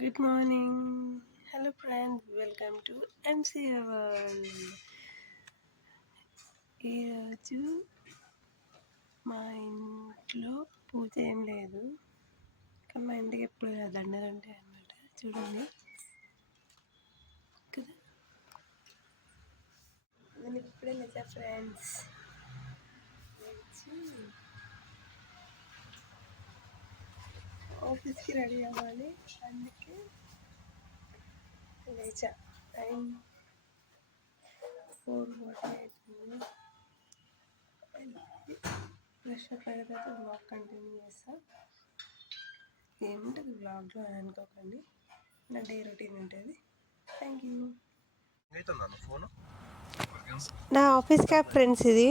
Good morning. Hello friends, welcome to MCA world. ఈరోజు మా ఇంట్లో పూజ ఏం లేదు, కానీ మా ఇంటికి ఎప్పుడు దండలు ఉంటాయి అన్నమాట. చూడండి కదా, నేను ఇప్పుడే లేచా ఫ్రెండ్స్. లేచి ఆఫీస్కి రెడీ అవ్వాలి, అందుకే లేచా. టైం 4:40 అవుతుంది. ఫ్రెష్ అప్ అయిన తర్వాత బ్లాగ్ కంటిన్యూ చేస్తా. ఏముంటుంది బ్లాగ్లో అని అనుకోకండి, నా డే రొటీన్ ఉంటుంది. Thank you. నా ఆఫీస్ క్యాబ్ ఫ్రెండ్స్ ఇది.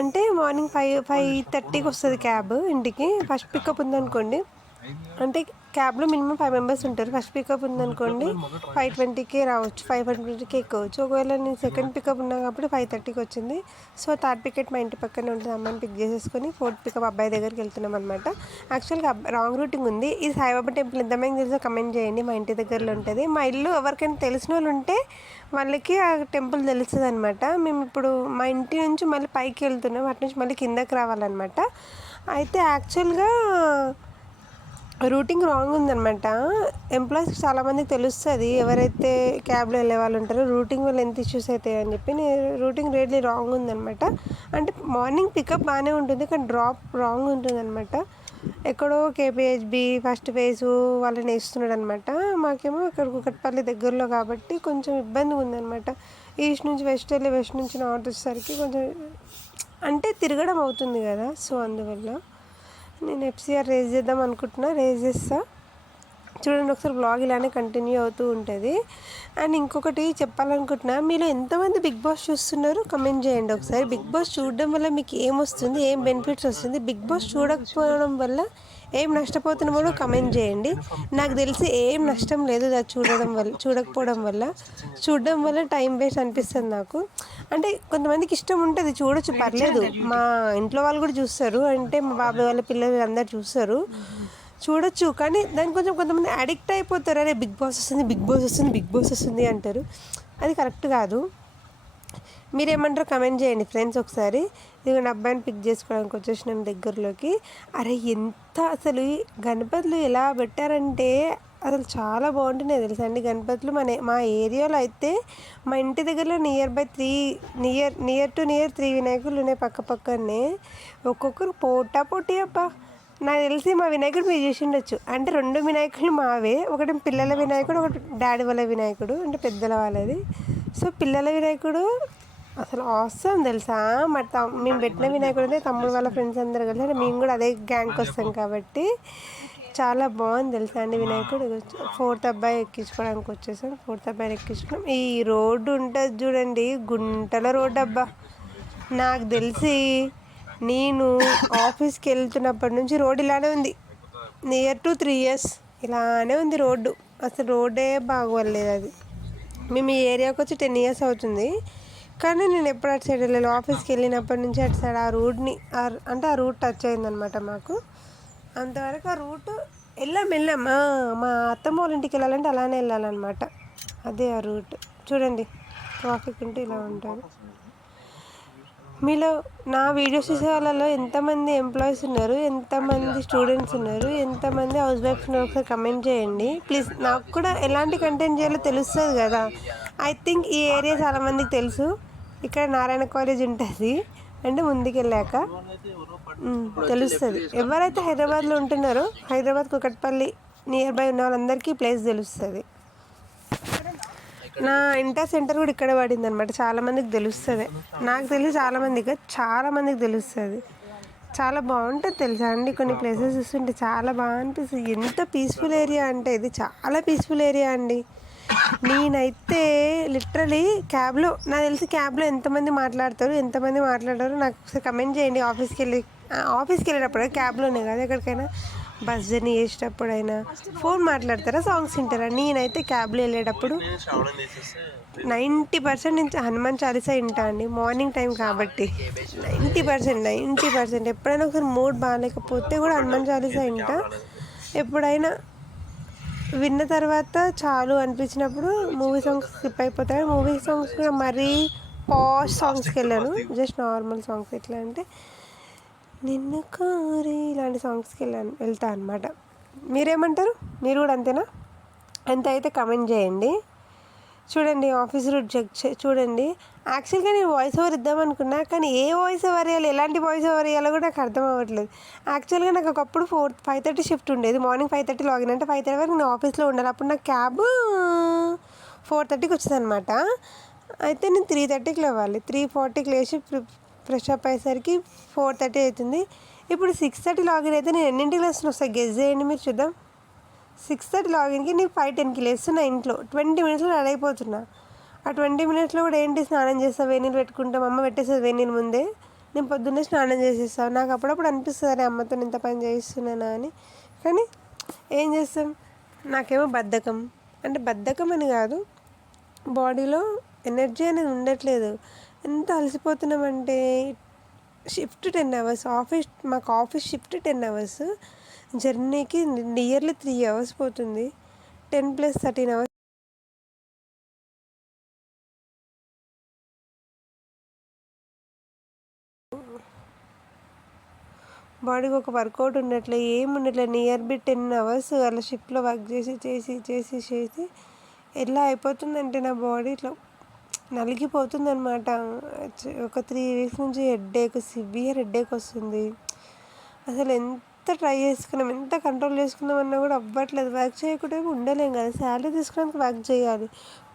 అంటే మార్నింగ్ 5:30కి వస్తుంది క్యాబ్ ఇంటికి. ఫస్ట్ పికప్ ఉందనుకోండి, అంటే క్యాబ్లో మినిమం 5 మెంబర్స్ ఉంటారు. ఫస్ట్ పికప్ ఉందనుకోండి 5:20కే రావచ్చు, 5:20కే ఎక్కవచ్చు. ఒకవేళ నేను సెకండ్ పికప్ ఉన్నా కాబట్టి 5:30కి వచ్చింది. సో థర్డ్ పికప్ మా ఇంటి పక్కనే ఉంటుంది. అమ్మాయిని పిక్ చేసేసుకొని ఫోర్త్ పికప్ అబ్బాయి దగ్గరికి వెళ్తున్నాం అనమాట. యాక్చువల్గా రాంగ్ రూటింగ్ ఉంది. ఈ సాయిబాబా టెంపుల్ ఎంతమంది తెలుసో కమెంట్ చేయండి. మా ఇంటి దగ్గరలో ఉంటుంది. మా ఇల్లు ఎవరికైనా తెలిసిన వాళ్ళు ఉంటే వాళ్ళకి ఆ టెంపుల్ తెలుస్తుంది అనమాట. మేము ఇప్పుడు మా ఇంటి నుంచి మళ్ళీ పైకి వెళ్తున్నాం, అటు నుంచి మళ్ళీ కిందకి రావాలన్నమాట. అయితే యాక్చువల్గా రూటింగ్ రాంగ్ ఉందన్నమాట. ఎంప్లాయీస్కి చాలామందికి తెలుస్తుంది, ఎవరైతే క్యాబ్లో వెళ్ళే వాళ్ళు ఉంటారో రూటింగ్ వల్ల ఎంత ఇష్యూస్ అవుతాయి అని చెప్పి. రూటింగ్ రేట్లీ రాంగ్ ఉందన్నమాట. అంటే మార్నింగ్ పికప్ బాగానే ఉంటుంది, కానీ డ్రాప్ రాంగ్ ఉంటుందన్నమాట. ఎక్కడో కేపీహెచ్బి ఫస్ట్ ఫేజు వాళ్ళని వేస్తున్నాడు అనమాట. మాకేమో ఇక్కడ కుకట్పల్లి దగ్గరలో కాబట్టి కొంచెం ఇబ్బంది ఉందన్నమాట. ఈస్ట్ నుంచి వెస్ట్ వెళ్ళి వెస్ట్ నుంచి నార్త్ వచ్చేసరికి కొంచెం అంటే తిరగడం అవుతుంది కదా. సో అందువల్ల నేను ఎఫ్సిఆర్ రేస్ చేద్దాం అనుకుంటున్నా, రేస్ చేస్తా. చూడండి ఒకసారి బ్లాగ్ ఇలానే కంటిన్యూ అవుతూ ఉంటుంది. అండ్ ఇంకొకటి చెప్పాలనుకుంటున్నా, మీలో ఎంతమంది బిగ్ బాస్ చూస్తున్నారు కమెంట్ చేయండి ఒకసారి. బిగ్ బాస్ చూడడం వల్ల మీకు ఏమొస్తుంది, ఏం బెనిఫిట్స్ వస్తుంది, బిగ్ బాస్ చూడకపోవడం వల్ల ఏం నష్టపోతున్నామో కమెంట్ చేయండి. నాకు తెలిసి ఏం నష్టం లేదు అది చూడకపోవడం వల్ల. చూడడం వల్ల టైం వేస్ట్ అనిపిస్తుంది నాకు. అంటే కొంతమందికి ఇష్టం ఉంటుంది, చూడొచ్చు, పర్లేదు. మా ఇంట్లో వాళ్ళు కూడా చూస్తారు, అంటే మా బాబాయ్ వాళ్ళ పిల్లలు అందరు చూస్తారు, చూడొచ్చు. కానీ దానికి కొంతమంది అడిక్ట్ అయిపోతారు. అరే బిగ్ బాస్ వస్తుంది, బిగ్ బాస్ వస్తుంది, బిగ్ బాస్ వస్తుంది అంటారు. అది కరెక్ట్ కాదు. మీరేమంటారో కమెంట్ చేయండి ఫ్రెండ్స్ ఒకసారి. ఇదిగో అబ్బాయిని పిక్ చేసుకోవడానికి వచ్చేసినాం దగ్గరలోకి. అరే ఎంత అసలు గణపతులు ఎలా పెట్టారంటే అసలు చాలా బాగుంటున్నాయి తెలుసా అండి గణపతులు. మా ఏరియాలో అయితే మా ఇంటి దగ్గరలో నియర్ టు 3 వినాయకులు ఉన్నాయి పక్క పక్కనే. ఒక్కొక్కరు పోటీ అబ్బా. నాకు తెలిసి మా వినాయకుడు మీరు చూసి ఉండొచ్చు. అంటే 2 వినాయకులు మావే, ఒకటి పిల్లల వినాయకుడు, ఒకటి డాడీ వాళ్ళ వినాయకుడు, అంటే పెద్దల వాళ్ళది. సో పిల్లల వినాయకుడు అసలు అవసరం తెలుసా. మేము పెట్టిన వినాయకుడు అయితే తమ్ముడు వాళ్ళ ఫ్రెండ్స్ అందరు కలిసి, మేము కూడా అదే గ్యాంగ్కి వస్తాం కాబట్టి చాలా బాగుంది తెలుసా అండి వినాయకుడు. 4th అబ్బాయి ఎక్కించుకోవడానికి వచ్చేసాం. 4th అబ్బాయిని ఎక్కించుకున్నాం. ఈ రోడ్డు ఉంటుంది చూడండి, గుంటల రోడ్డు అబ్బా. నాకు తెలిసి నేను ఆఫీస్కి వెళ్తున్నప్పటి నుంచి రోడ్డు ఇలానే ఉంది. నియర్ టు 3 years ఇలానే ఉంది రోడ్డు. అసలు రోడ్డే బాగోలేదు. అది మేము ఈ ఏరియాకి వచ్చి 10 years అవుతుంది, కానీ నేను ఎప్పుడు అటు సైడ్ వెళ్ళలేదు. ఆఫీస్కి వెళ్ళినప్పటి నుంచి అటు సైడ్ ఆ రూట్ని అంటే ఆ రూట్ టచ్ అయిందనమాట మాకు. అంతవరకు ఆ రూట్ వెళ్ళాం. మా అత్తమ్మ వాళ్ళ ఇంటికి వెళ్ళాలంటే అలానే వెళ్ళాలన్నమాట. అదే ఆ రూట్. చూడండి ట్రాఫిక్ ఉంటే ఇలా ఉంటుంది. మీలో నా వీడియోస్ చూసే వాళ్ళలో ఎంతమంది ఎంప్లాయీస్ ఉన్నారు, ఎంతమంది స్టూడెంట్స్ ఉన్నారు, ఎంతమంది హౌస్ వైఫ్స్ ఉన్నారు ఒకసారి కమెంట్ చేయండి ప్లీజ్. నాకు కూడా ఎలాంటి కంటెంట్ చేయాలో తెలుస్తుంది కదా. ఐ థింక్ ఈ ఏరియా చాలామందికి తెలుసు. ఇక్కడ నారాయణ కాలేజ్ ఉంటుంది, అంటే ముందుకు వెళ్ళాక తెలుస్తుంది. ఎవరైతే హైదరాబాద్లో ఉంటున్నారో, హైదరాబాద్ కుకట్పల్లి నియర్ బై ఉన్న వాళ్ళందరికీ ప్లేస్ తెలుస్తుంది. నా ఇంటర్ సెంటర్ కూడా ఇక్కడ పడింది అనమాట. చాలామందికి తెలుస్తుంది, నాకు తెలిసి చాలామందికి తెలుస్తుంది. చాలా బాగుంటుంది తెలుసా అండి. కొన్ని ప్లేసెస్ చూస్తుంటే చాలా బాగా అనిపిస్తుంది. ఎంత పీస్ఫుల్ ఏరియా అంటే ఇది చాలా పీస్ఫుల్ ఏరియా అండి. నేనైతే లిటరలీ క్యాబ్లో, నాకు తెలిసి క్యాబ్లో ఎంతమంది మాట్లాడతారు నాకు ఒకసారి కమెంట్ చేయండి. ఆఫీస్కి వెళ్ళేటప్పుడు క్యాబ్లోనే కాదు, ఎక్కడికైనా బస్ జర్నీ చేసేటప్పుడైనా ఫోన్ మాట్లాడతారా, సాంగ్స్ వింటారా? నేనైతే క్యాబ్లో వెళ్ళేటప్పుడు 90% నుంచి హనుమాన్ చాలీసా వింటా అండి. మార్నింగ్ టైం కాబట్టి 90% ఎప్పుడైనా ఒకసారి మూడ్ బాగాలేకపోతే కూడా హనుమాన్ చాలీసా వింటా. ఎప్పుడైనా విన్న తర్వాత చాలు అనిపించినప్పుడు మూవీ సాంగ్స్ స్కిప్ అయిపోతాయి. మూవీ సాంగ్స్ కూడా మరీ పాష్ సాంగ్స్కి వెళ్ళాను, జస్ట్ నార్మల్ సాంగ్స్. ఎట్లా అంటే నిన్ను కోరి ఇలాంటి సాంగ్స్కి వెళ్తా అనమాట. మీరేమంటారు? మీరు కూడా అంతేనా? ఎంత అయితే కమెంట్ చేయండి. చూడండి ఆఫీస్ రూట్ చెక్ చూడండి. యాక్చువల్గా నేను వాయిస్ ఓవర్ ఇద్దాం అనుకున్నా, కానీ ఏ వాయిస్ ఓవర్ ఇవ్వాలి, ఎలాంటి వాయిస్ ఓవర్ ఇవ్వాలో కూడా నాకు అర్థం అవ్వట్లేదు. యాక్చువల్గా నాకు ఒకప్పుడు 5:30 షిఫ్ట్ ఉండేది. మార్నింగ్ 5:30 లాగిన్, అంటే 5:30 వరకు నేను ఆఫీస్లో ఉండాలి. అప్పుడు నాకు క్యాబ్ 4:30కి వచ్చింది అనమాట. అయితే నేను 3:30కి లేవాలి. 3:40కి లేచి ఫ్రెష్ అప్ అయ్యేసరికి 4:30 అవుతుంది. ఇప్పుడు 6:30 లాగిన్ అయితే నేను ఎన్నింటికి లేస్తున్నా వస్తాయి గెస్ చేయండి మీరు, చూద్దాం. 6:30 లాగిన్కి నేను 5:10కి లేస్తున్నా. ఇంట్లో 20 మినిట్స్లో రెడీ అయిపోతున్నా. ఆ 20 మినిట్స్లో కూడా ఏంటి, స్నానం చేస్తా, వేణీళ్ళు పెట్టుకుంటాం. అమ్మ పెట్టేస్తుంది వేణీళ్ళు ముందే. నేను పొద్దున్నే స్నానం చేసేస్తాను. నాకు అప్పుడప్పుడు అనిపిస్తుంది అరే అమ్మతో ఇంత పని చేయిస్తున్నానా అని. కానీ ఏం చేస్తాం, నాకేమో బద్ధకం. అంటే బద్ధకం అని కాదు, బాడీలో ఎనర్జీ అనేది ఉండట్లేదు. ఎంత అలసిపోతున్నామంటే షిఫ్ట్ 10 అవర్స్ మాకు ఆఫీస్ షిఫ్ట్ 10 అవర్స్, జర్నీకి నియర్లీ 3 అవర్స్ పోతుంది. 10 + 13 అవర్స్. బాడీకి ఒక వర్కౌట్ ఉండట్లే, ఏం ఉండట్లే. నియర్ బి 10 అవర్స్ అలా షిఫ్ట్లో వర్క్ చేసి చేసి చేసి చేసి ఎలా అయిపోతుందంటే నా బాడీ ఇట్లా నలిగిపోతుంది అనమాట. ఒక 3 వీక్స్ నుంచి సివియర్ హెడ్ఏక్ వస్తుంది. అసలు ఎంత ట్రై చేసుకున్నాం, ఎంత కంట్రోల్ చేసుకుందామన్నా కూడా అవ్వట్లేదు. వర్క్ చేయకుండా ఉండలేం కదా, శాలరీ తీసుకోవడానికి వర్క్ చేయాలి.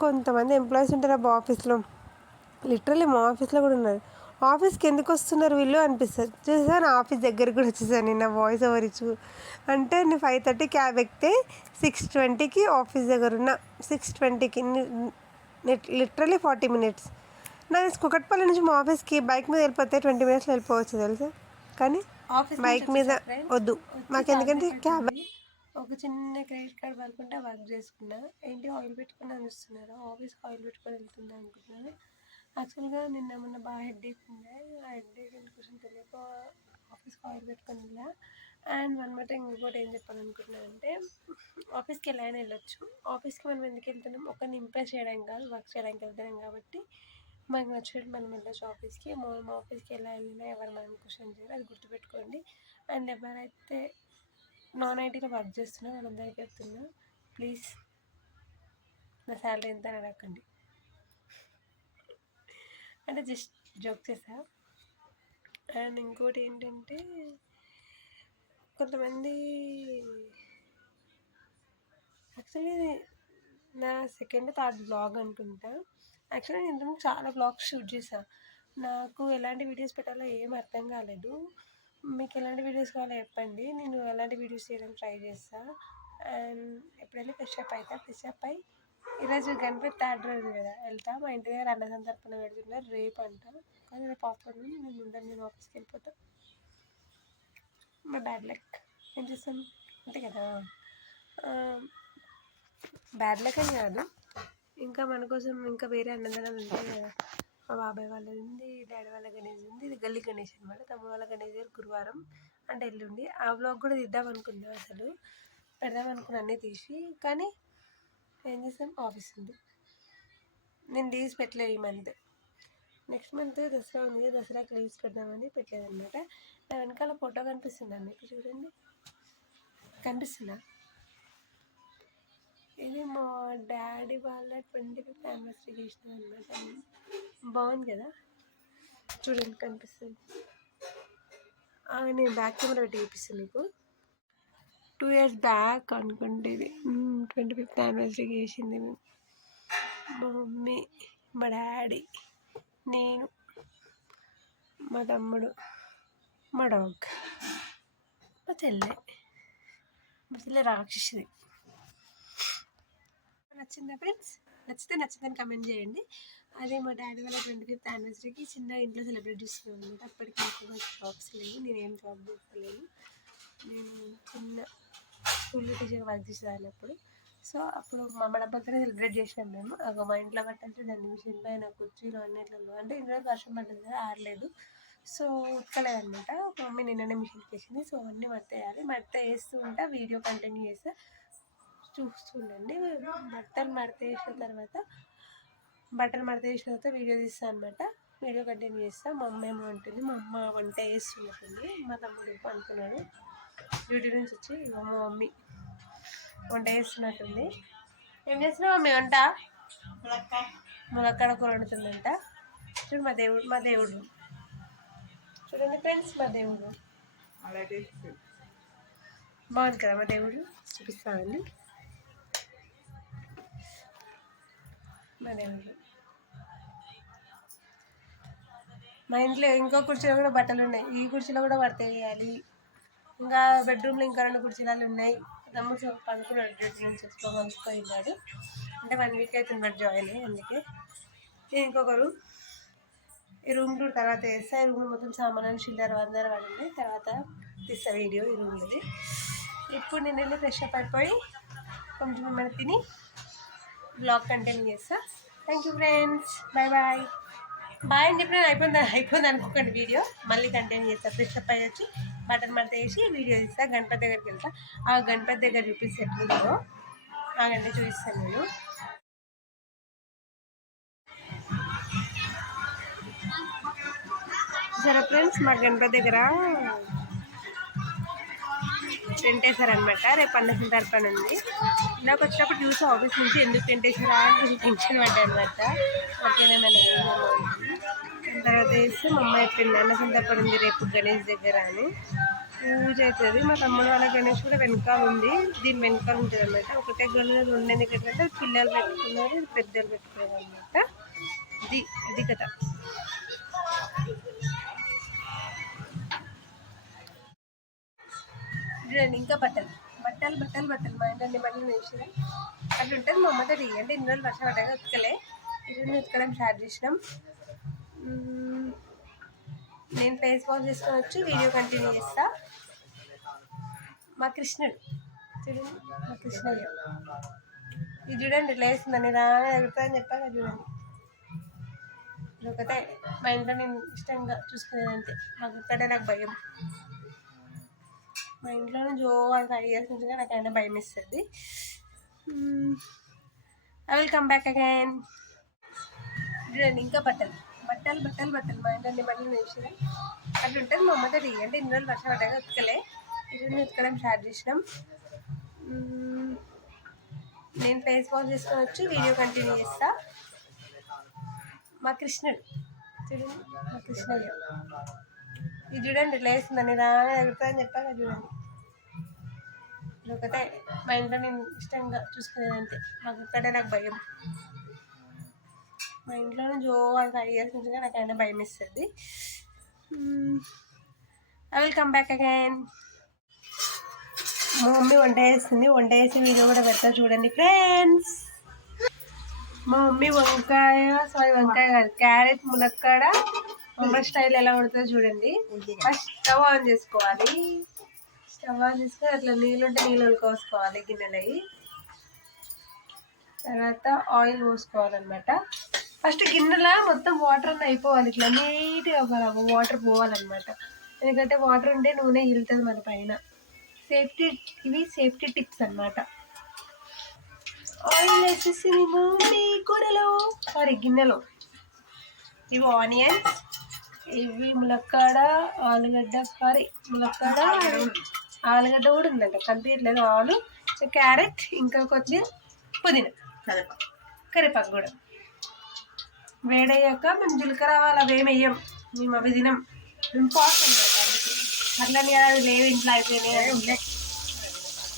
కొంతమంది ఎంప్లాయీస్ ఉంటారు అబ్బా ఆఫీస్లో, లిటరల్లీ మా ఆఫీస్లో కూడా ఉన్నారు. ఆఫీస్కి ఎందుకు వస్తున్నారు వీళ్ళు అనిపిస్తుంది. చూసా నా ఆఫీస్ దగ్గరికి కూడా వచ్చేసాను నిన్న వాయిస్ ఓవర్ ఇచ్చు. అంటే నేను 5:30 క్యాబ్ ఎక్కితే 6:20కి ఆఫీస్ దగ్గర ఉన్న, 6:20కి లిటరల్లీ 40 మినిట్స్. నాకు కుకట్పల్లి నుంచి మా ఆఫీస్కి బైక్ మీద వెళ్ళిపోతే 20 మినిట్స్లో వెళ్ళిపోవచ్చు తెలుసా. కానీ బైక్ మీద వద్దు మాకు, ఎందుకంటే క్యాబ్. ఒక చిన్న క్రెడిట్ కార్డ్ పడుకుంటే వర్క్ చేసుకున్నా. ఏంటి ఆయిల్ పెట్టుకుని చూస్తున్నారా, ఆఫీస్కి ఆయిల్ పెట్టుకొని వెళ్తుందా అనుకుంటున్నాను. యాక్చువల్గా నిన్న మొన్న బాగా హెడ్ఏక్ ఉండే, ఆ హెడ్ఏక్ ఎందుకోసం తెలియక ఆఫీస్కి ఆయిల్ పెట్టుకొని వెళ్ళా. అండ్ వన్ మాట ఇంకోటి ఏం చెప్పాలనుకుంటున్నాను అంటే, ఆఫీస్కి ఎలా అయినా వెళ్ళొచ్చు. ఆఫీస్కి మనం ఎందుకు వెళ్తున్నాం, ఒకరిని ఇంప్రెస్ చేయడానికి కాదు, వర్క్ చేయడానికి వెళ్తున్నాం. కాబట్టి మనకు నచ్చినట్టు మనం వెళ్ళొచ్చు ఆఫీస్కి. మనం ఆఫీస్కి ఎలా వెళ్ళినా ఎవరు మనం క్వశ్చన్ చేయరు, అది గుర్తుపెట్టుకోండి. అండ్ ఎవరైతే నాన్ ఐటీలో వర్క్ చేస్తున్నా వాళ్ళందరికీ చెప్తున్నా, ప్లీజ్ నా శాలరీ ఎంత అని అడగండి. అంటే జస్ట్ జోక్ చేసా. అండ్ ఇంకోటి ఏంటంటే, కొంతమంది యాక్చువల్లీ నా సెకండ్ థర్డ్ బ్లాగ్ అనుకుంటా. యాక్చువల్లీ నేను ఇంతకు చాలా బ్లాగ్స్ షూట్ చేశాను. నాకు ఎలాంటి వీడియోస్ పెట్టాలో ఏం అర్థం కాలేదు. మీకు ఎలాంటి వీడియోస్ కావాలో చెప్పండి, నేను ఎలాంటి వీడియోస్ చేయడానికి ట్రై చేస్తాను. అండ్ ఎప్పుడైనా ఫ్రెష్ అప్ అయ్యి ఈరోజు గణపతి థర్డ్ రోజు కదా వెళ్తా. మా ఇంటి దగ్గర అన్నదానం తరపున పెడుతున్నారు, రేపు అంట. కానీ రేపు ఆఫ్టర్నూన్ నేను ఆఫీస్కి వెళ్ళిపోతా. మా బ్యాడ్ లక్, ఏం చేస్తాం అంతే కదా. బ్యాడ్ లక్ అని కాదు, ఇంకా మన కోసం ఇంకా వేరే అన్నదానాలు ఉంటాయి కదా. మా బాబాయ్ వాళ్ళది ఉంది, డాడీ వాళ్ళ గణేష్ ఉంది, ఇది గల్లీ గణేష్ అనమాట. తమ్ముడు వాళ్ళ గణేష్ గారు గురువారం అంటే ఎల్లుండి. ఆ వ్లాగ్ కూడా తీద్దాం అనుకున్నా, అసలు పెడదాం అనుకున్నా అన్నీ తీసి. కానీ ఏం చేస్తాం, ఆఫీస్ ఉంది. నేను లీవ్స్ పెట్టలేదు ఈ మంత్. నెక్స్ట్ మంత్ దసరా ఉంది, దసరాకి లీవ్స్ పెడదామని పెట్టలేదు అనమాట. నా వెనకాల ఫోటో కనిపిస్తుందా మీకు, చూడండి కనిపిస్తుందా. ఇది మా డాడీ వాళ్ళ 25th యానివర్సరీకి ఇష్టం అనమాట. బాగుంది కదా, చూడండి కనిపిస్తుంది. నేను బ్యాక్ కెమెరా పెట్టి చూపిస్తాను మీకు. 2 years బ్యాక్ అనుకుంటే ఇది 25th యానివర్సరీకి చేసింది మేము. మా మమ్మీ, మా డాడీ, నేను, మా తమ్ముడు, మా డాగ్, మా చెల్లె రాక్షసిది. నచ్చిందా ఫ్రెండ్స్? నచ్చిందని కమెంట్ చేయండి. అదే మా డాడీ వాళ్ళ 25th యానివర్సరీకి చిన్న ఇంట్లో సెలబ్రేట్ చేస్తున్నాం అనమాట. అప్పటికి ఎక్కువ జాబ్స్ లేవు, నేనేం జాబ్ చేస్తలేను. నేను చిన్న స్కూల్లో టీచర్ వర్క్ చేసేదాన్ని అప్పుడు. సో అప్పుడు మా అమ్మ డబ్బులతోనే సెలబ్రేట్ చేసినాం మేము. మా ఇంట్లో బట్టంటే దాన్ని మిషన్ పైన కుర్చీలు అన్నిట్లలో, అంటే ఇంట్లో వర్షం పడ్డది కదా ఆరలేదు, సో ఉతకలేదనమాట. మా మమ్మీ నిన్ననే మిషన్కి వేసింది. సో అన్నీ మడత వేయాలి, మడత వేస్తూ ఉంటా, వీడియో కంటిన్యూ చేస్తే చూస్తుండండి. బట్టలు మడత చేసిన తర్వాత వీడియో తీస్తాను అనమాట. వీడియో కంటిన్యూ చేస్తాను. మా అమ్మ ఏమో ఉంటుంది, మా అమ్మ వంట చేస్తున్నట్టుంది. మా తమ్ముడు అనుకున్నాడు డ్యూటీ నుంచి వచ్చి, మా మమ్మీ వంట చేస్తున్నట్టుంది. ఏం చేస్తున్నావు మమ్మీ వంట? ములక్కాడ కూర వండుతుందంట. చూడు మా దేవుడు చూడండి ఫ్రెండ్స్, మా దేవుడు బాగుంది కదా. మా దేవుడు చూపిస్తామండి. మా దేవుడు మా ఇంట్లో ఇంకో కుర్చీలో కూడా బట్టలు ఉన్నాయి. ఈ కుర్చీలో కూడా బట్టలు వేయాలి. ఇంకా బెడ్రూమ్లో ఇంకా 2 కుర్చీలు ఉన్నాయి. తమ్ముడు పనుకున్నాడు, డ్యూటీ నుంచి వచ్చిపోయినాడు. అంటే 1 వీక్ అవుతుంది జాయిన్ అయ్యి. అందుకే ఇంకొకరు ఈ రూమ్ టూర్ తర్వాత వేస్తా. ఈ రూమ్లో మొత్తం సామాన్లు చిల్లర వందర పడింది. తర్వాత తీస్తా వీడియో ఈ రూమ్లోది. ఇప్పుడు నేను వెళ్ళి ఫ్రెష్ అప్ అయిపోయి కొంచెం ఏమైనా తిని బ్లాగ్ కంటిన్యూ చేస్తా. Thank you friends, bye bye. Bye అని చెప్పిన అయిపోయింది అనుకోకండి. వీడియో మళ్ళీ కంటిన్యూ చేస్తా. ఫ్రెష్ అప్ అయ్యి వచ్చి బటన్ మడత వేసి వీడియో తీస్తా. గణపతి దగ్గరికి వెళ్తా. ఆ గణపతి దగ్గర చూపిస్తే ఎట్లుందో ఆగండి చూపిస్తాను నేను. సరే ఫ్రెండ్స్, మా గణపతి దగ్గర టెంట్ వేసారనమాట. రేపు అన్న తరపున ఉంది. నాకు వచ్చినప్పుడు చూసి ఆఫీస్ నుంచి ఎందుకు టెంట్ వేసారా అని కొంచెం టెన్షన్ పడ్డా అనమాట. ఓకేనా తర్వాత వేస్తే మా అమ్మ చెప్పింది అన్న తరపున ఉంది రేపు గణేష్ దగ్గర అని. పూజ అవుతుంది. మా తమ్ముడు వాళ్ళ గణేష్ కూడా వెనకాల ఉంది. దీని వెనకాల ఉంటుంది అనమాట. ఒకటే గణేష్ ఉండేది ఎందుకంటే పిల్లలు పెట్టుకున్నారు, పెద్దలు పెట్టుకున్నారు అనమాట. ఇది కథ. చూడండి ఇంకా బట్టలు మా ఇంట్లో మళ్ళీ వేసినాం. అట్లా ఉంటుంది మా అమ్మతో అంటే ఇన్ని రోజులు వర్షం పడ్డాక ఉతకలే. ఈరోజు ఉతకడం స్టార్ట్ చేసినాం. నేను ఫేస్ వాష్ చేసుకొని వచ్చి వీడియో కంటిన్యూ చేస్తా. మా కృష్ణుడు చూడండి, మా కృష్ణయ్య ఇది చూడండి ఇట్లా వేస్తుందని ఎగురుతుందని చెప్పాక చూడండి. ఒకటే మా ఇంట్లో నేను ఇష్టంగా చూసుకునేదంతే. మాకు ఇక్కడే నాకు భయం. మా ఇంట్లో జో 5 years నుంచి నాకు అయినా భయం ఇస్తుంది. I will come back again. చూడండి ఇంకా బట్టలు మా ఇంట్లో మళ్ళీ వేసిన అట్లా ఉంటుంది మా అమ్మతో అంటే ఇన్ని రోజులు వర్షం పడ్డాక ఉతకలే. ఈరోజు ఉతకడం స్టార్ట్ చేసినాం. నేను ఫేస్ వాష్ చేసుకొని వచ్చి వీడియో కంటిన్యూ చేస్తా. మా కృష్ణుడు చూడండి, మా కృష్ణయ్య ఇది చూడండి ఇట్లా వేస్తుందని ఎగురుతుందని చెప్పాక చూడండి. ఒకటే మా ఇంట్లో నేను ఇష్టంగా చూసుకునేదంతే. మాకు ఇక్కడే నాకు భయం. మా ఇంట్లో జో 5 years నుంచి నాకు అయినా భయం ఇస్తుంది. I will come back again. మా మమ్మీ వంట చేసి వీడియో కూడా పెడతా చూడండి ఫ్రెండ్స్. మా మమ్మీ వంకాయ కాదు క్యారెట్ ములక్కాడ అమ్మ స్టైల్ ఎలా వండుతుందో చూడండి. ఫస్ట్ స్టవ్ ఆన్ చేసుకోవాలి. అట్లా నీళ్ళు ఉంటే నీళ్ళు కోసుకోవాలి గిన్నెలు అయ్యి. తర్వాత ఆయిల్ పోసుకోవాలన్నమాట. ఫస్ట్ గిన్నెలో మొత్తం వాటర్ అన్నీ అయిపోవాలి. ఇట్లా నీట్గా వాటర్ పోవాలన్నమాట. ఎందుకంటే వాటర్ ఉంటే నూనె ఇలుతుంది మన పైన. ఇవి సేఫ్టీ టిప్స్ అన్నమాట. ఆయిల్ వేసేసి గిన్నెలో ఇవి ఆనియన్స్, ఇవి ములక్కాడ, ఆలుగడ్డ ఆలుగడ్డ కూడా ఉందంట కనిపించట్లేదు. ఆలు, క్యారెట్, ఇంకా కొద్దిగా పుదీనా, కరివేపాకు కూడా వేడయ్యాక మేము జీలకర్ర అవేమి వేయం. మేము అవి తినం. ఇంపార్టెంట్ అట్లని అవి లేవు ఇంట్లో అయిపోయినాయి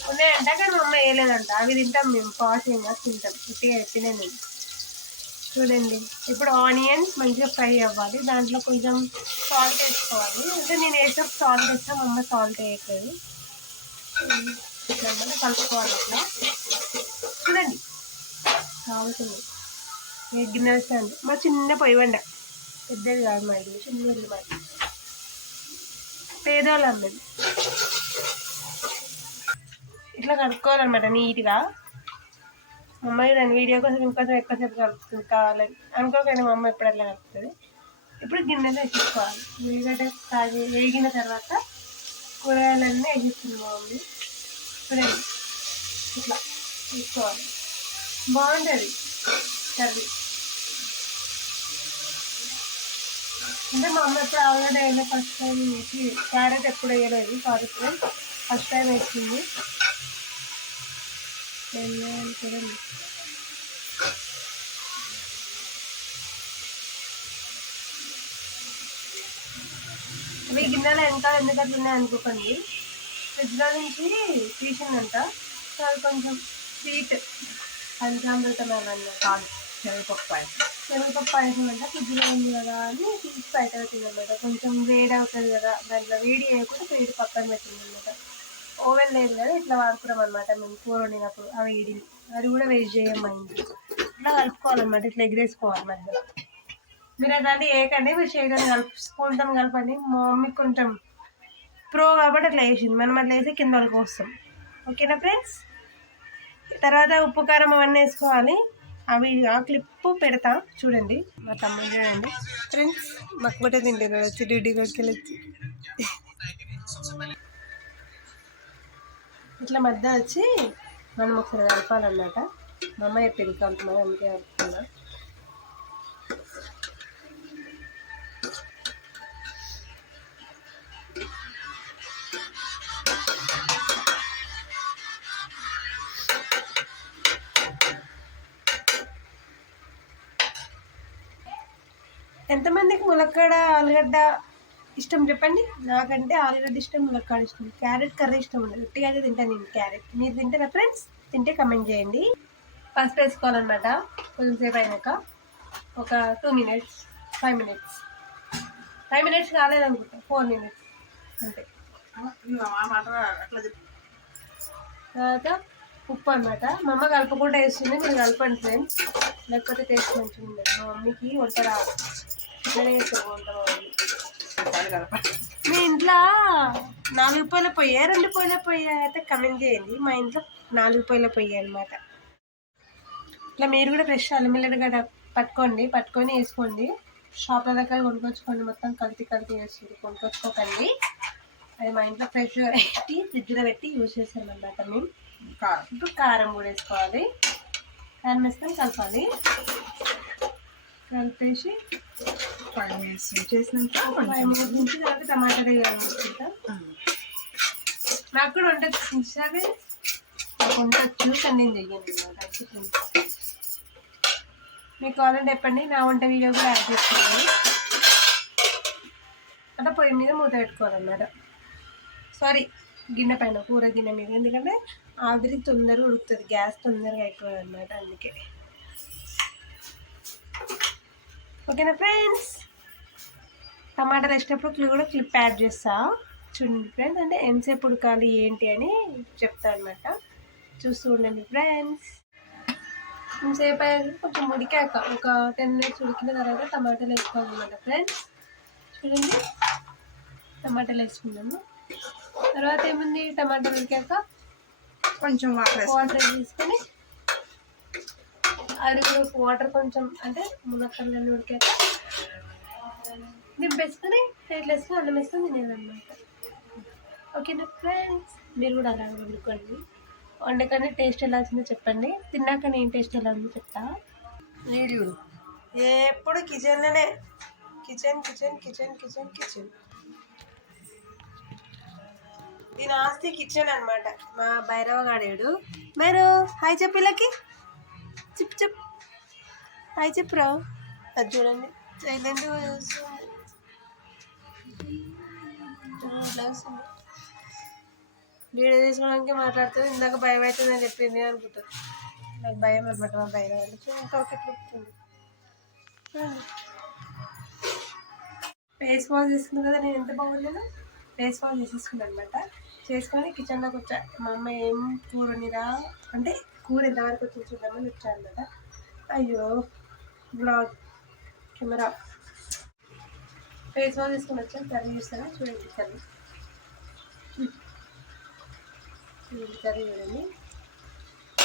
ఉన్నాయంట కానీ మా అమ్మ వేయలేదంట. అవి తింటాం మేము, పాషంగా తింటాం. గట్టిగా చెప్పినా నేను. చూడండి ఇప్పుడు ఆనియన్స్ మంచిగా ఫ్రై అవ్వాలి. దాంట్లో కొంచెం సాల్ట్ వేసుకోవాలి. అంటే నేను వేసినప్పుడు సాల్ట్ వేస్తాను, మా అమ్మ సాల్ట్ వేయట్లేదు. ఇట్లా కలుపుకోవాలి. అట్లా చూడండి కావుతుంది. గిన్నె వేస్తాను. మా చిన్న పొయ్యి వండ, పెద్దది కాదు మా ఇల్లు, చిన్న ఇల్లు మా పేదవాళ్ళు అన్నది. ఇట్లా కలుపుకోవాలన్నమాట నీట్గా. మా అమ్మాయి దాని వీడియో కోసం ఇంకొంచెం ఎక్కువసేపు కలుపుతుంది కావాలని అనుకోకండి. మా అమ్మ ఎప్పుడు అట్లా కలుపుతుంది. ఇప్పుడు గిన్నెలో వేసుకోవాలి. ఉల్లిగడ్డ వేగిన తర్వాత కూరగాయలన్నీ వేసిస్తుంది మా మమ్మీ. చూడండి ఇట్లా తీసుకోవాలి. బాగుంటుంది కర్రీ. అంటే మా అమ్మ ఎప్పుడు ఆల్రెడీ అయినా ఫస్ట్ టైం వేసి క్యారెట్ ఎప్పుడు వేయలేదు. సారీ ఫ్రెండ్స్, ఫస్ట్ టైం వేసింది. చూడండి ఇవి గిన్నెలు ఎంత ఎందుకట్లా ఉన్నాయి అనుకోకండి. ఫ్రిడ్జ్లో నుంచి తీసిందంట. అది కొంచెం స్వీట్ పంచామృతం ఏమన్నా కాదు, శనగపప్పు పాయసం అంట. ఫ్రిడ్జ్లో ఉంది కదా అని తీసి బయట పెట్టిందనమాట. కొంచెం వేడి అవుతుంది కదా, దాంట్లో వేడి వేయకుండా వేడి పక్కన పెట్టిందనమాట. ఓవెన్ లేదు కదా, ఇట్లా వాడుకున్నాం అనమాట మేము కూర వండినప్పుడు. ఆ వేడిని అది కూడా వేస్ట్ చేయమైంది. ఇట్లా కలుపుకోవాలన్నమాట, ఇట్లా ఎగిరేసుకోవాలి మధ్యలో. మీరు అట్లాంటి ఏకండి, మీరు చేయడానికి స్పూన్తో కలపండి. మా మమ్మీ కొంచెం ప్రో కాబట్టి అట్లా వేసింది. మనం అట్లా వేసి కింద వరకు వస్తాం. ఓకేనా ఫ్రెండ్స్? తర్వాత ఉప్పు కారం అవన్నీ వేసుకోవాలి. అవి ఆ క్లిప్పు పెడతా చూడండి. మా తమ్ముడు చూడండి ఫ్రెండ్స్, మాకు కూడా తింటున్నాడు వచ్చి డ్యూటీ కొట్టుకెళ్ళి వచ్చి. ఇట్లా మధ్య వచ్చి మనం ఒకసారి కలపాలన్నమాట. మా అమ్మ చెప్పింది కలుపుమని, అందుకే కలుపుతున్నా. ఎంతమందికి ములక్కాడ ఆలుగడ్డ ఇష్టం చెప్పండి? నాకంటే ఆలుగడ్డ ఇష్టం, ములక్కాడ ఇష్టం. క్యారెట్ కర్రీ ఇష్టం ఉండదు. గట్టిగా అయితే తింటాను నేను క్యారెట్. మీరు తింటారా ఫ్రెండ్స్? తింటే కమెంట్ చేయండి. పసుపు వేసుకోవాలన్నమాట. కొంచెంసేపు అయినాక ఒక 2 minutes 5 minutes 5 minutes కాలేదనుకుంటా, 4 minutes అంతే. తర్వాత ఉప్పు అనమాట. మా అమ్మ కలపకుండా వేస్తుంది, మీరు కలపండి ఫ్రెండ్స్, లేకపోతే టేస్ట్ మంచిగా ఉండదు. మా మమ్మీకి వంట రాదు, ఇట్లనే వేస్తారు వంట. మా మమ్మీ మీ ఇంట్లో 4 పొయ్యిల పొయ్యా 2 పొయ్యిల పొయ్యా అయితే కమెంట్ చేయండి. మా ఇంట్లో 4 పొయ్యిల పొయ్యి అనమాట. ఇట్లా మీరు కూడా ఫ్రెష్ అల్లం ఎల్లిగడ్డ పట్టుకొని వేసుకోండి. షాప్ల దగ్గర కొనుక్కొచ్చుకోండి. మొత్తం కల్తీ వేస్తుంది, కొనుక్కొచ్చుకోకండి. అది మా ఇంట్లో ఫ్రెష్గా పెట్టి ఫ్రిడ్జ్లో పెట్టి యూజ్ చేస్తాం అన్నమాట మేము. ఇప్పుడు కారం కూడా వేసుకోవాలి. కారం వేసుకొని కలపాలి. కలిపేసి 5 minutes చేసినాక 5 minutes నుంచి తర్వాత టమాటాలు వేయాలనుకుంటా. నాకు కూడా వంట చూసాక వంట చూసాను, నేను చెయ్యండి అన్నమాట. మీకు కావాలంటే చెప్పండి, నా వంట వీడియో కూడా యాడ్ చేసుకోండి. అంటే పొయ్యి మీద మూత పెట్టుకోవాలన్నమాట. సారీ, గిన్నె పైన, కూర గిన్నె మీద. ఎందుకంటే ఆవిరి తొందరగా ఉడుకుతుంది, గ్యాస్ తొందరగా అయిపోతుంది అన్నమాట, అందుకే. ఓకేనా ఫ్రెండ్స్? టమాటాలు వేసేటప్పుడు కూడా క్లిప్ యాడ్ చేస్తా చూడండి ఫ్రెండ్స్. అంటే ఎంతసేపు ఉడకాలి ఏంటి అని చెప్తా అనమాట. చూస్తూ ఉండండి ఫ్రెండ్స్. ఎంతసేపు అయ్యాక కొంచెం ఉడికాక ఒక 10 minutes ఉడికిన తర్వాత టమాటాలు వేసుకోవాలన్నమాట ఫ్రెండ్స్. చూడండి, టమాటాలు వేసుకున్నాము. తర్వాత ఏముంది, టమాటాలు ఉడికాక కొంచెం వాటర్ తీసుకొని అది కూడా వాటర్ కొంచెం అంటే మునక్కాడలు ఉడికాక దింపేసుకొని ప్లేట్లు వేసుకొని అన్నం వేసుకొని తినేదన్నమాట. ఓకేనా ఫ్రెండ్స్? మీరు కూడా అలా వండుకోండి. వండుకొని టేస్ట్ ఎలా వచ్చిందో చెప్పండి. తిన్నాక నేను టేస్ట్ ఎలా ఉందో చెప్తా. వీడియో ఎప్పుడు కిచెన్లోనే, kitchen kitchen kitchen kitchen kitchen. దీని ఆస్తి కిచెన్ అనమాట. మా భైరవ గాడేడు. మీరు హాయ్ చెప్పిలకి చెప్పు హాయ్ చెప్పురా. అది చూడండి సైలెంట్ వీడియో తీసుకోవడానికి మాట్లాడుతుంది. ఇందాక భయం అవుతుందని చెప్పింది అనుకుంటారు. నాకు భయం అనమాట మా భైరవ వాళ్ళు. ఇంకా ఒకటి చెప్తుంది. ఫేస్ వాష్ తీసుకుంది కదా, నేను ఎంత బాగున్నాను. ఫేస్ వాష్ చేసేసుకున్నాను అనమాట. చేసుకొని కిచెన్లోకి వచ్చా. మా అమ్మ ఏం కూరనిరా అంటే కూర ఎంతవరకు వచ్చి చూద్దామని వచ్చానమాట. అయ్యో బ్లాగ్ కెమెరా. ఫేస్ వాష్ తీసుకుని వచ్చాను. కర్రీ చూస్తారా చూడండి. కర్రీ చూడండి.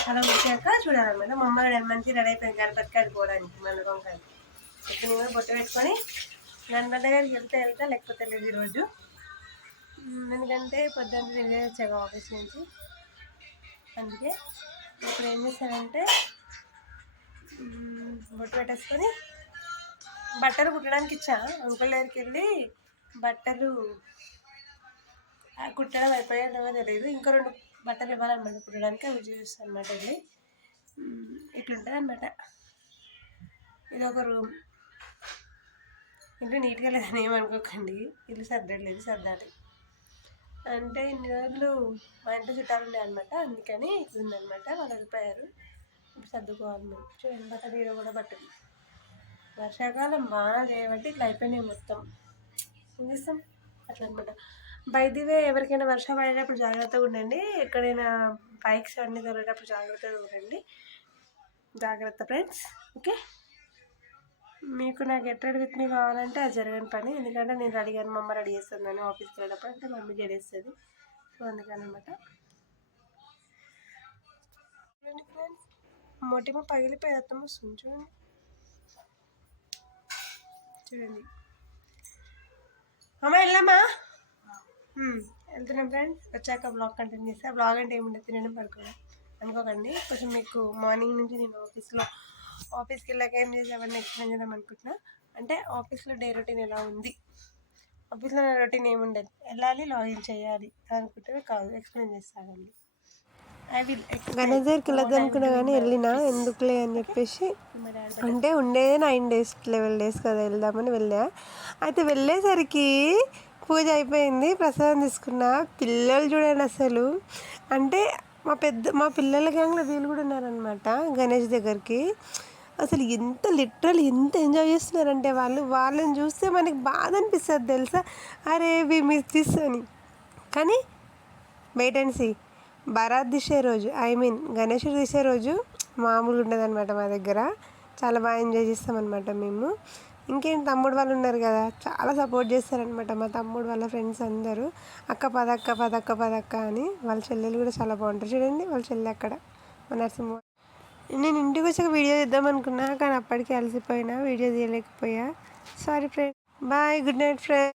అలా వచ్చాక చూడాలన్నమాట. మా అమ్మ మంచి రెడీ అయిపోయింది గణపతి కాడికి పోవడానికి. మన వంకాయలు ఇప్పుడు నేను కూడా బొట్టు పెట్టుకొని గణపతి దగ్గరికి వెళ్తా లేకపోతే లేదు ఈరోజు. ఎందుకంటే పొద్దున్న తిరిగి వచ్చాక ఆఫీస్ నుంచి, అందుకే ఇప్పుడు ఏం చేశానంటే బొట్టు పెట్టేసుకొని బట్టలు కుట్టడానికి ఇచ్చా అంకుల్ దగ్గరికి వెళ్ళి బట్టలు కుట్టడం అయిపోయాయో తెలియదు, ఇంకా 2 బట్టలు ఇవ్వాలన్నమాట కుట్టడానికి. అవి చూపిస్తాను అనమాట. వెళ్ళి ఇట్లుంటుంది అనమాట. ఇది ఒక రూమ్. ఇల్లు నీట్గా లేదని ఏమనుకోకండి, ఇల్లు సర్దలేదు, సర్దాలి. అంటే ఇన్ని రోజులు మా ఇంట్లో చుట్టాలు ఉన్నాయి అనమాట, అందుకని ఇట్లుందనమాట. వాళ్ళు వెళ్ళిపోయారు, ఇప్పుడు సర్దుకోవాలి మేము. చూడండి బట్టలు హీరో కూడా బట్టలు. వర్షాకాలం బాగా చేయబట్టి ఇట్లా అయిపోయినాయి మొత్తం. ఏం చేస్తాం అట్లా అనమాట. బై ది వే, ఎవరికైనా వర్షం పడేటప్పుడు జాగ్రత్తగా ఉండండి. ఎక్కడైనా బైక్స్ అన్నీ దొరికేటప్పుడు జాగ్రత్తగా ఉండండి. జాగ్రత్త ఫ్రెండ్స్. ఓకే, మీకు నా గెట్ రెడీ విత్ మీ కావాలంటే అది జరగని పని. ఎందుకంటే నేను అడిగాను, మా అమ్మ రెడీ చేస్తుంది అని ఆఫీస్కి వెళ్ళినప్పుడు, అంటే మమ్మీ జడేస్తుంది. సో అందుకని అనమాట. చూడండి ఫ్రెండ్స్, మొటిమ పగిలిపోయి రక్తం వస్తుంది. చూడండి చూడండి. అమ్మ వెళ్ళమ్మా, వెళ్తున్నాం ఫ్రెండ్స్. వచ్చాక బ్లాగ్ కంటిన్యూ చేస్తా. బ్లాగ్ అంటే ఏముండదు, తినడం పడుకోవడం అనుకోకండి. కొంచెం మీకు మార్నింగ్ నుంచి నేను ఆఫీస్కి వెళ్ళాక ఏం చేసి అవన్నీ ఎక్స్ప్లెయిన్ చేద్దాం అనుకుంటున్నా. అంటే ఆఫీస్లో డే రొటీన్ ఎలా ఉంది, ఆఫీస్లో నా రొటీన్ ఏముండదు, వెళ్ళాలి లాగిన్ చేయాలి అనుకుంటే కాదు, ఎక్స్ప్లెయిన్ చేస్తానండి. గణేష్ దగ్గరికి వెళ్ళొద్దు అనుకున్నా కానీ వెళ్ళినా, ఎందుకులే అని చెప్పేసి. అంటే ఉండేదే 9 days 11 days కదా, వెళ్దామని వెళ్ళా. అయితే వెళ్ళేసరికి పూజ అయిపోయింది, ప్రసాదం తీసుకున్నా. పిల్లలు చూడండి అసలు, అంటే మా పిల్లల గ్యాంగ్లో వీళ్ళు కూడా ఉన్నారనమాట గణేష్ దగ్గరికి. అసలు ఎంత ఎంత ఎంజాయ్ చేస్తున్నారంటే వాళ్ళని చూస్తే మనకి బాధ అనిపిస్తుంది తెలుసా. అరే వి మిస్ దిస్ అని. కానీ వెయిట్ అండ్ సీ, బరాత్ తీసే రోజు, గణేశుడు తీసే రోజు మామూలుగా ఉండదన్నమాట. మా దగ్గర చాలా బాగా ఎంజాయ్ చేస్తామన్నమాట మేము. ఇంకేం తమ్ముడు వాళ్ళు ఉన్నారు కదా, చాలా సపోర్ట్ చేస్తారనమాట మా తమ్ముడు వాళ్ళ ఫ్రెండ్స్ అందరూ. అక్క పదక్క అని. వాళ్ళ చెల్లెలు కూడా చాలా బాగుంటారు. చూడండి వాళ్ళ చెల్లె అక్కడ, మా నరసింహ. నేను ఇంటికి వచ్చాక వీడియో తీద్దాం అనుకున్నా, కానీ అప్పటికే అలసిపోయినా, వీడియో తీయలేకపోయా. Sorry friend. Bye, good night friend.